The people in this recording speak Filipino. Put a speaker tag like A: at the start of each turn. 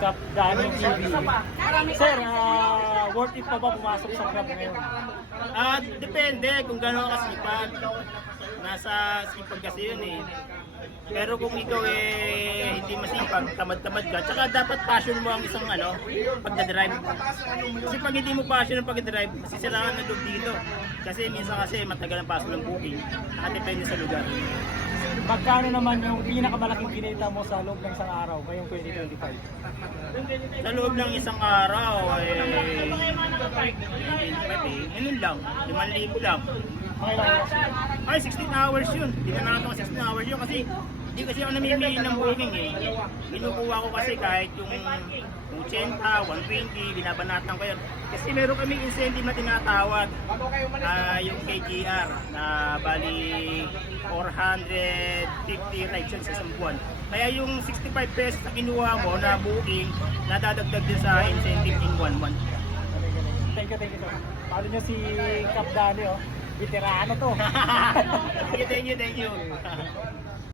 A: Kap Dani TV. Sir, ah, worth it pa ba pumasok sa Grab ngayon?
B: Ah, depende kung gano'n kasipag. Nasa sipag kasi yun eh. Pero kung ikaw eh hindi masipag, tamad-tamad ka, tsaka dapat passion mo ang isang ano, pagdadrive. Kasi pag hindi mo passion ang pagdadrive, masisiraan na loob dito. Kasi minsan kasi matagal ang pasok ng booking, nakadepende sa lugar.
A: Magkano naman yung pinakamalaking kinita mo sa loob ng isang araw ngayong 2025?
B: Sa loob ng isang araw, eh, 25 ganun lang, 5,000 lang. Ay, 16 hours yun. Hindi na nakatawa 16 hours yun kasi hindi kasi ako namimili ng booking eh. Kinukuha ko kasi kahit yung 80, 120, binabanatan ko yan. Kasi meron kami incentive na tinatawag. Ah, yung KGR na bali 450 rides yun sa isang buwan. Kaya yung 65 pesos na kinuha mo na booking, nadadagdag din sa incentive in one month.
A: Thank you, thank you. Paano nyo si Kap Dani, oh? Veterano to.
B: thank you, thank you, thank you.